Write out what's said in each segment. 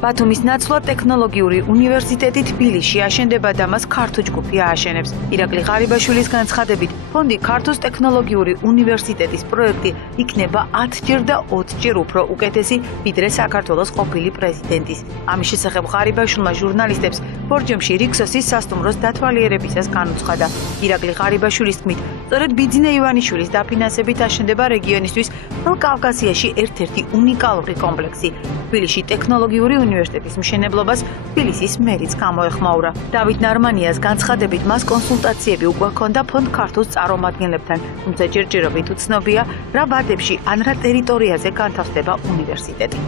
ბათუმის ნაცვლად ტექნოლოგიური უნივერსიტეტი თბილისში აშენდება და მას ქართო ჯგუფი ააშენებს. ირაკლი ღარიბაშვილის განცხადებით, ფონდი ქართოს ტექნოლოგიური უნივერსიტეტის პროექტი იქნება 10-ჯერ და 20-ჯერ უფრო უკეთესი, ვიდრე საქართველოს ყოფილი პრეზიდენტის. ამის შესახებ ღარიბაშვილმა ჟურნალისტებს ბორჯომში რიქსოსის სასტუმროს დათვალიერებისას განუცხადა. ირაკლი ღარიბაშვილის თქმით, სწორედ ბიძინა ივანიშვილის დაფინანსებით აშენდება რეგიონისთვის კავკასიაში ერთ-ერთი უნიკალური კომპლექსი. თბილისში ტექნოლოგიური უნივერსიტეტის მშენებლობას თბილისის მერიც გამოეხმაურა. დავით ნარმანიას განცხადებით, მას კონსულტაციები უკვე ჰქონდა ფონდ ქართოს წარმომადგენლებთან, თუმცა ჯერჯერობით უცნობია, რა ვადებში ან რა ტერიტორიაზე განთავსდება უნივერსიტეტი.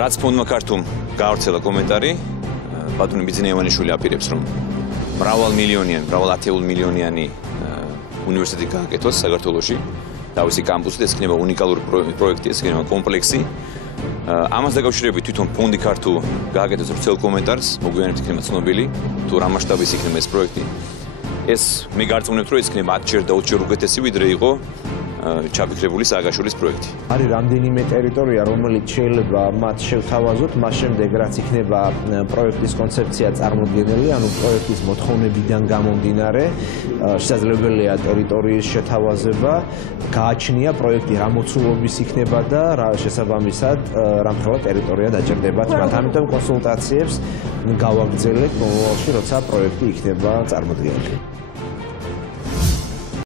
რაც ფონდმა ქართომ გაავრცელა კომენტარი, ბატონი ბიძინა ივანიშვილი აპირებს, რომ მრავალ ათეულ მილიონიანი უნივერსიტეტი გააკეთოს საქართველოში. თავისი კამპუსი და ეს იქნება უნიკალური პროექტი, ეს იქნება კომპლექსი. ამას დაკავშირებით თვითონ ფონდი ქართო გააკეთეს ვრცელ კომენტარს, მოგვიანებით იქნება ცნობილი, თუ რა მასშტაბის იქნება ეს პროექტი. ეს მე გარწმუნებთ, რომ ეს იქნება 10-ჯერ და 20-ჯერ უკეთესი, ვიდრე იყო ჩაფიქრებული სააგაშვილის პროექტი. არის რამდენიმე ტერიტორია, რომელიც შეიძლება მათ შევთავაზოთ, მას შემდეგ რაც იქნება პროექტის კონცეფცია წარმოდგენილი, ანუ პროექტის მოთხოვნებიდან გამომდინარე, შესაძლებელია ტერიტორიის შეთავაზება, გააჩნია პროექტი რა მოცულობის იქნება და რა შესაბამისად რა მხოლოდ ტერიტორია დაჭირდებათ მათ. ამიტომ კონსულტაციებს გავაგრძელებთ მომავალში, როცა პროექტი იქნება წარმოდგენილი.